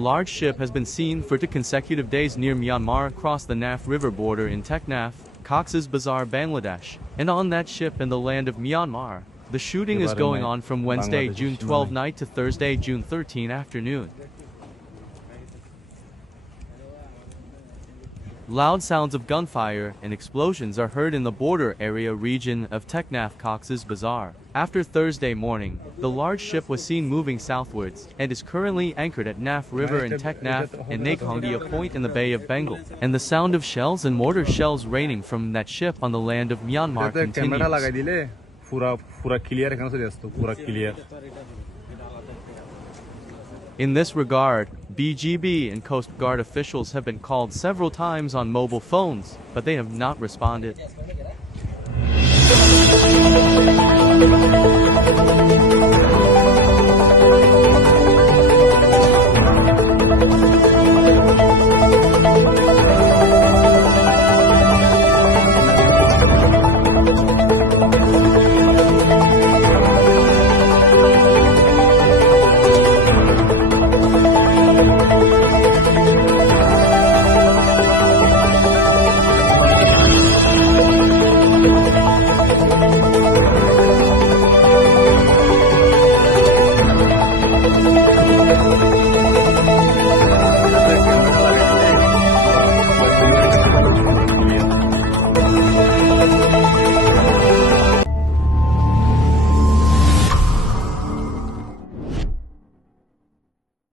large ship has been seen for 2 consecutive days near Myanmar across the Naf River border in Teknaf, Cox's Bazar, Bangladesh, and on that ship in the land of Myanmar. The shooting is going on from Wednesday, June 12 night to Thursday, June 13 afternoon. Loud sounds of gunfire and explosions are heard in the border area region of Teknaf, Cox's Bazar. After Thursday morning, the large ship was seen moving southwards and is currently anchored at Naf River in Teknaf and Nakhongi, a point in the Bay of Bengal, and the sound of shells and mortar shells raining from that ship on the land of Myanmar continues. In this regard, BGB and Coast Guard officials have been called several times on mobile phones, but they have not responded.